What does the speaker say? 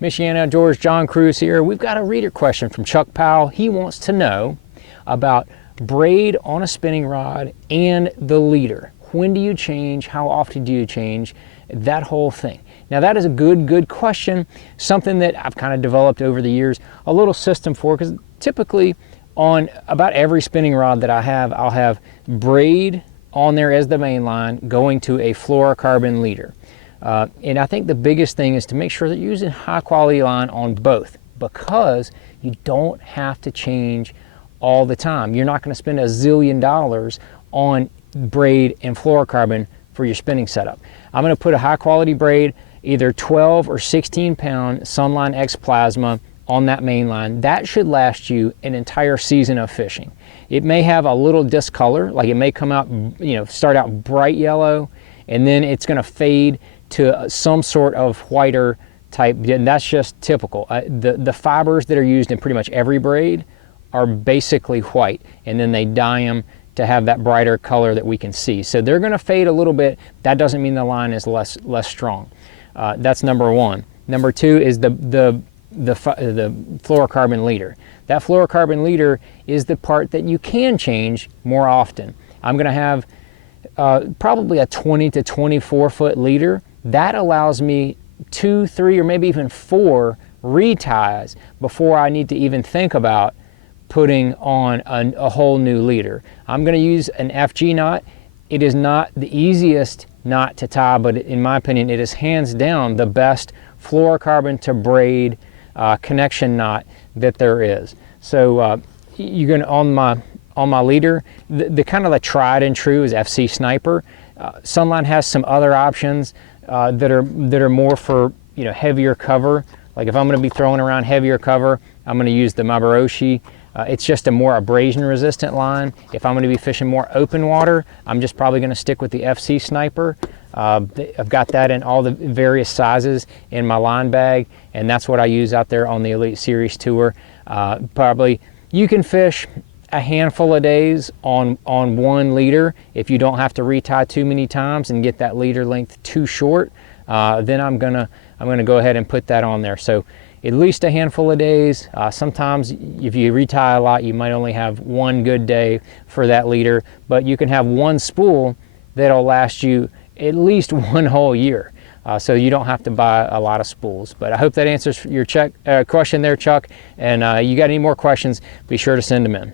Michiana, George, John Cruz here. We've got a reader question from Chuck Powell. He wants to know about braid on a spinning rod and the leader. When do you change? How often do you change? That whole thing. Now that is a good question, something that I've kind of developed over the years, a little system for, because typically on about every spinning rod that I have, I'll have braid on there as the main line going to a fluorocarbon leader. And I think the biggest thing is to make sure that you're using high quality line on both, because you don't have to change all the time. You're not going to spend $1 zillion on braid and fluorocarbon for your spinning setup. I'm going to put a high quality braid, either 12 or 16 pound Sunline X plasma on that main line. That should last you an entire season of fishing. It may have a little discolor, like it may come out, start out bright yellow, and then it's going to fade to some sort of whiter type, and that's just typical. The fibers that are used in pretty much every braid are basically white, and then they dye them to have that brighter color that we can see. So they're going to fade a little bit. That doesn't mean the line is less strong. That's number one. Number two is the fluorocarbon leader. That fluorocarbon leader is the part that you can change more often. I'm going to have probably a 20 to 24 foot leader. That allows me 2, 3, or maybe even 4 reties before I need to even think about putting on a whole new leader. I'm going to use an FG knot. It is not the easiest knot to tie, but in my opinion, it is hands down the best fluorocarbon to braid connection knot that there is. So you're going to, on my leader, the kind of the tried and true is FC Sniper. Sunline has some other options that are more for heavier cover. Like if I'm going to be throwing around heavier cover, I'm going to use the Mabaroshi. It's just a more abrasion resistant line. If I'm going to be fishing more open water, I'm just probably going to stick with the FC Sniper. I've got that in all the various sizes in my line bag, and that's what I use out there on the Elite Series Tour. Probably you can fish a handful of days on one leader if you don't have to retie too many times and get that leader length too short. Then I'm gonna go ahead and put that on there. So at least a handful of days. Sometimes if you retie a lot, you might only have one good day for that leader, but you can have one spool that'll last you at least one whole year. So you don't have to buy a lot of spools. But I hope that answers your question there, Chuck. And you got any more questions, be sure to send them in.